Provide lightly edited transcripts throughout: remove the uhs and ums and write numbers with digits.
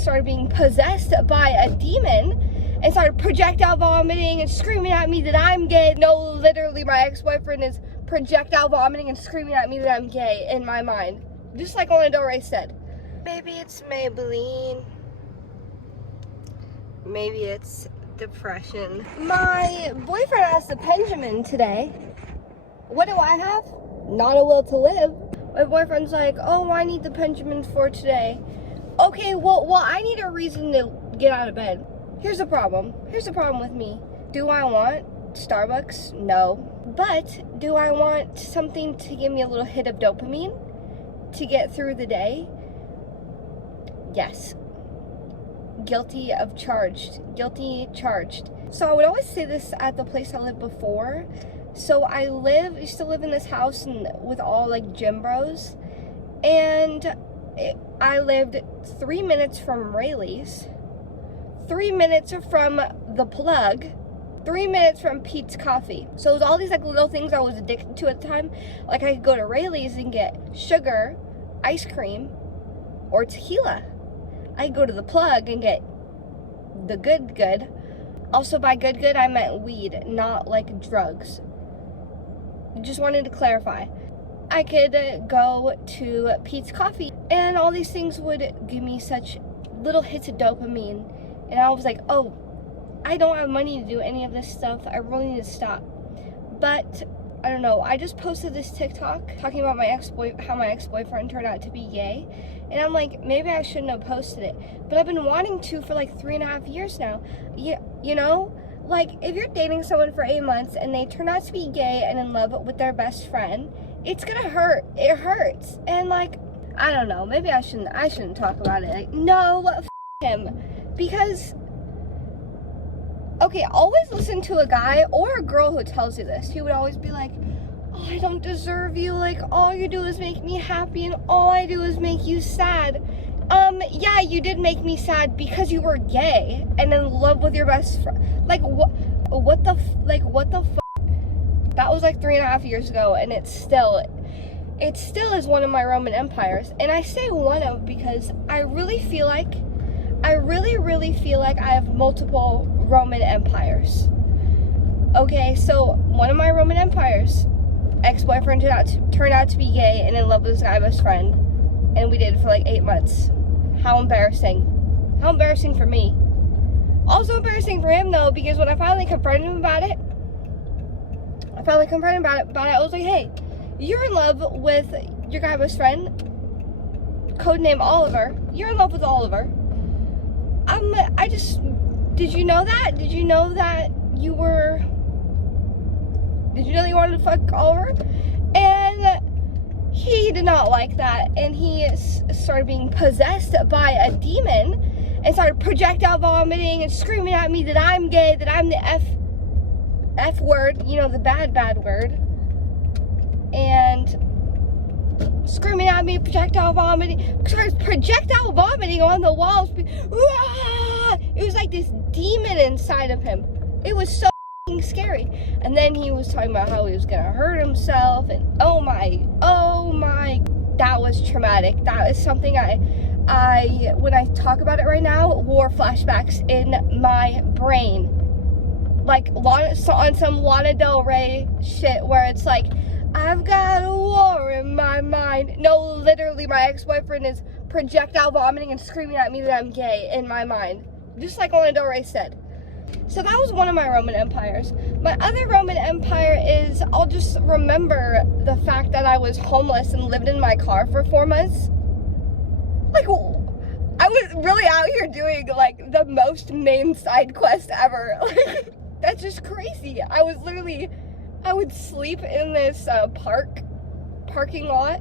started being possessed by a demon and started projectile vomiting and screaming at me that I'm gay. No, literally, my ex-boyfriend is projectile vomiting and screaming at me that I'm gay in my mind. Just like Lana Del Rey said. Maybe it's Maybelline. Maybe it's depression. My boyfriend asked the Benjamin today, what do I have? Not a will to live. My boyfriend's like, oh, I need the Benjamin for today. Okay, well, I need a reason to get out of bed. Here's the problem. Here's the problem with me. Do I want Starbucks? No. But do I want something to give me a little hit of dopamine to get through the day? Yes. Guilty charged. So I would always say this at the place I lived before. So I used to live in this house with all like gym bros, and I lived 3 minutes from Rayleigh's, 3 minutes from the Plug, 3 minutes from Pete's Coffee. So it was all these like little things I was addicted to at the time. Like I could go to Rayleigh's and get sugar, ice cream, or tequila. I could go to the Plug and get the good. Also by good I meant weed, not like drugs. Just wanted to clarify. I could go to Pete's Coffee and all these things would give me such little hits of dopamine. And I was like, oh, I don't have money to do any of this stuff. I really need to stop. But I don't know. I just posted this TikTok talking about how my ex-boyfriend turned out to be gay. And I'm like, maybe I shouldn't have posted it. But I've been wanting to for like 3.5 years now. You know? Like, if you're dating someone for 8 months and they turn out to be gay and in love with their best friend, it's gonna hurt. It hurts. And like, I don't know. Maybe I shouldn't talk about it. Like, no, f him. Because, okay, always listen to a guy or a girl who tells you this. He would always be like, oh, I don't deserve you. Like, all you do is make me happy and all I do is make you sad. Yeah, you did make me sad because you were gay and in love with your best friend. Like, what the f? That was like 3.5 years ago, and it still is one of my Roman empires. And I say one of because I really feel like I have multiple Roman empires. Okay, so one of my Roman empires, ex-boyfriend turned out to be gay and in love with his guy best friend, and we did it for like 8 months. How embarrassing. How embarrassing for me. Also embarrassing for him though, because when I finally confronted him about it, I was like, hey, you're in love with your guy best friend, codename Oliver. You're in love with Oliver. Did you know that? Did you know that you wanted to fuck Oliver? And he did not like that, and he started being possessed by a demon and started projectile vomiting and screaming at me that I'm gay, that I'm the F word, you know, the bad word, and screaming at me, projectile vomiting on the walls. It was like this demon inside of him. It was so scary. And then he was talking about how he was gonna hurt himself, and oh my, that was traumatic. That is something I when I talk about it right now, war flashbacks in my brain, like on some Lana Del Rey shit where it's like, I've got a war in my mind. No, literally, my ex-boyfriend is projectile vomiting and screaming at me that I'm gay in my mind, just like Lana Del Rey said. So that was one of my Roman empires. My other Roman empire is, I'll just remember the fact that I was homeless and lived in my car for 4 months. Like, I was really out here doing like the most main side quest ever. Like, that's just crazy. I would sleep in this parking lot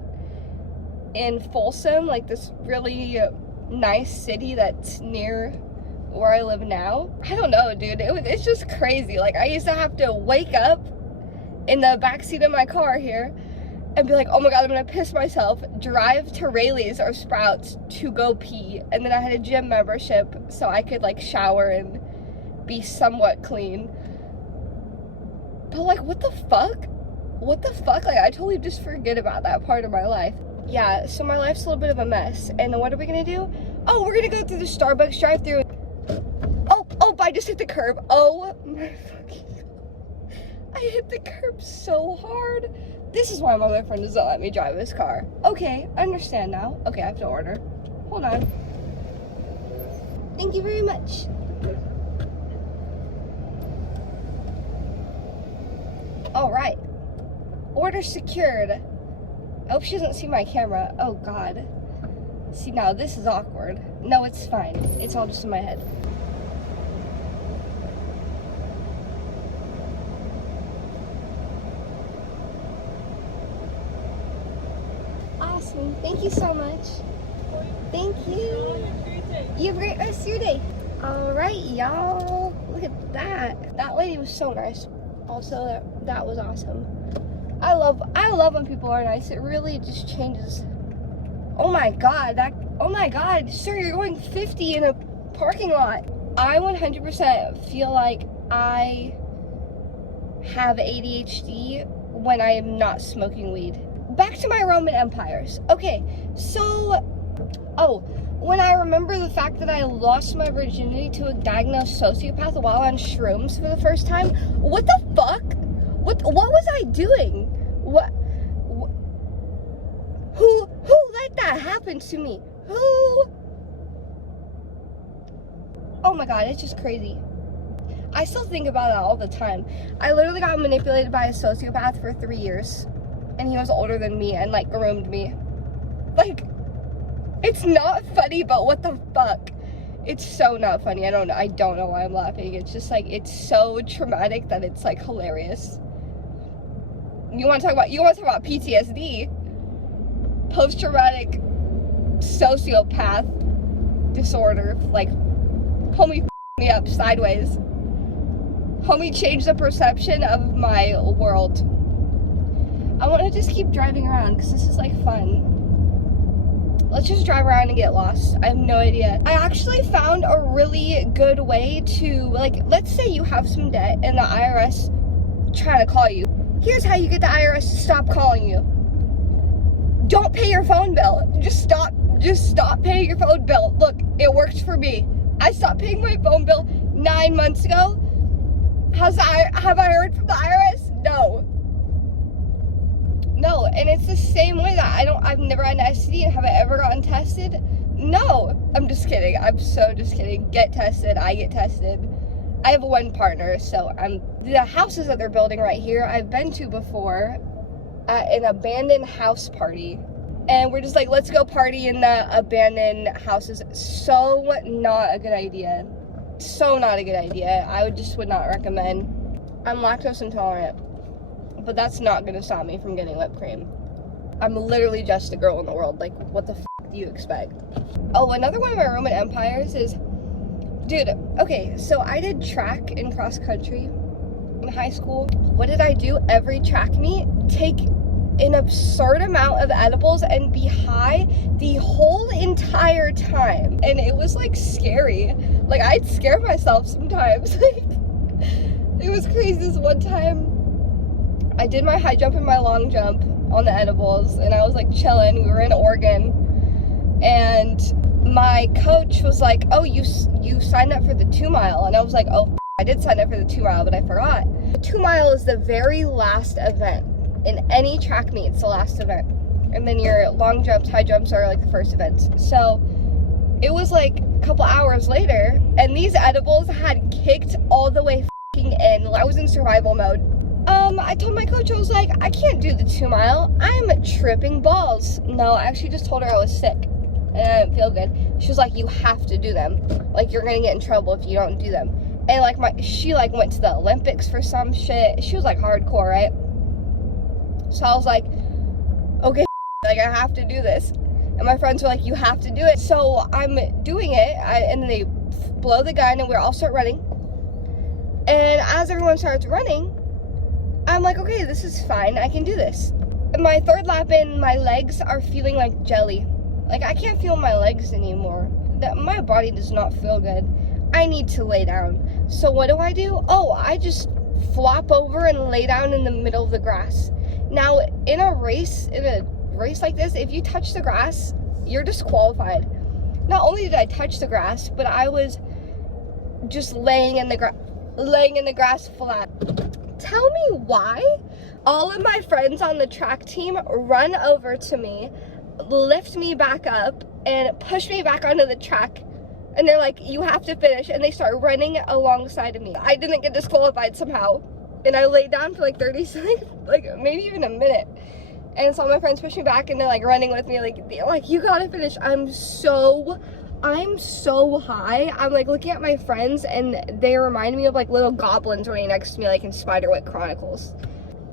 in Folsom, like this really nice city that's near where I live now. I don't know, dude. It's just crazy. Like, I used to have to wake up in the backseat of my car here and be like, oh my god, I'm gonna piss myself, drive to Rayleigh's or Sprouts to go pee, and then I had a gym membership so I could like shower and be somewhat clean. But like, what the fuck? Like, I totally just forget about that part of my life. Yeah, so my life's a little bit of a mess, and what are we gonna do? Oh, we're gonna go through the Starbucks drive-thru. Oh, I just hit the curb. Oh my fucking God. I hit the curb so hard. This is why my boyfriend doesn't let me drive his car. Okay, I understand now. Okay, I have to order. Hold on. Thank you very much. All right. Order secured. I hope she doesn't see my camera. Oh, God. See, now this is awkward. No, it's fine. It's all just in my head. Awesome. Thank you so much. Thank you. You have a great rest of your day. All right, y'all. Look at that. That lady was so nice. Also, that was awesome. I love when people are nice. It really just changes. Oh my God, oh my God, sir, you're going 50 in a parking lot. I 100% feel like I have ADHD when I am not smoking weed. Back to my Roman empires. Okay, so, when I remember the fact that I lost my virginity to a diagnosed sociopath while on shrooms for the first time, what the fuck? What was I doing? Who let that happen to me? Who? Oh my God, it's just crazy. I still think about it all the time. I literally got manipulated by a sociopath for 3 years, and he was older than me and like groomed me. Like, it's not funny, but what the fuck? It's so not funny. I don't know why I'm laughing. It's just like, it's so traumatic that it's like hilarious. You want to talk about PTSD? Post-traumatic sociopath disorder. Like, homie me up sideways. Homie changed the perception of my world. I want to just keep driving around because this is like fun. Let's just drive around and get lost. I have no idea. I actually found a really good way to, like, let's say you have some debt and the IRS trying to call you. Here's how you get the IRS to stop calling you. Don't pay your phone bill. Just stop paying your phone bill. Look, it worked for me. I stopped paying my phone bill 9 months ago. Have I heard from the IRS? No. No, and it's the same way that I've never had an STD, and have I ever gotten tested? No. I'm just kidding. I'm so just kidding. Get tested. I get tested. I have one partner, so the houses that they're building right here, I've been to before at an abandoned house party. And we're just like, let's go party in the abandoned houses. So not a good idea. So not a good idea. I would not recommend. I'm lactose intolerant, but that's not gonna stop me from getting whipped cream. I'm literally just a girl in the world. Like, what the f do you expect? Oh, another one of my Roman empires is, dude, okay, so I did track and cross country in high school. What did I do? Every track meet, take an absurd amount of edibles and be high the whole entire time. And it was like scary. Like, I'd scare myself sometimes. It was crazy. This one time I did my high jump and my long jump on the edibles, and I was like chilling. We were in Oregon, and my coach was like, oh, you signed up for the 2 mile. And I was like, oh, I did sign up for the 2 mile, but I forgot. The 2 mile is the very last event. In any track meet, it's the last event. And then your long jumps, high jumps are like the first events. So it was like a couple hours later, and these edibles had kicked all the way f***ing in. I was in survival mode. I told my coach, I was like, I can't do the 2 mile. I'm tripping balls. No, I actually just told her I was sick and I didn't feel good. She was like, you have to do them. Like, you're gonna get in trouble if you don't do them. And like she like went to the Olympics for some shit. She was like hardcore, right? So I was like, okay, like, I have to do this. And my friends were like, you have to do it. So I'm doing it, and then they blow the gun, and we all start running. And as everyone starts running, I'm like, okay, this is fine. I can do this. My third lap in, my legs are feeling like jelly. Like, I can't feel my legs anymore. My body does not feel good. I need to lay down. So what do? Oh, I just flop over and lay down in the middle of the grass. Now, in a race like this, if you touch the grass, you're disqualified. not only did I touch the grass, but I was just laying in the grass flat. Tell me why all of my friends on the track team run over to me, lift me back up, and push me back onto the track. And they're like, you have to finish. And they start running alongside of me. I didn't get disqualified somehow. And I laid down for like 30 seconds, like maybe even a minute. And so my friends push me back and they're like running with me, like you gotta finish. I'm so high. I'm like looking at my friends and they remind me of like little goblins running next to me, like in Spiderwick Chronicles.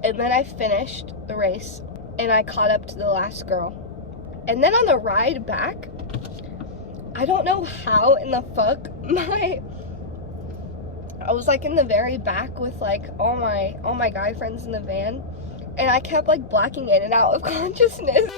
And then I finished the race and I caught up to the last girl. And then on the ride back, I don't know how in the fuck I was like in the very back with like all my guy friends in the van, and I kept like blacking in and out of consciousness.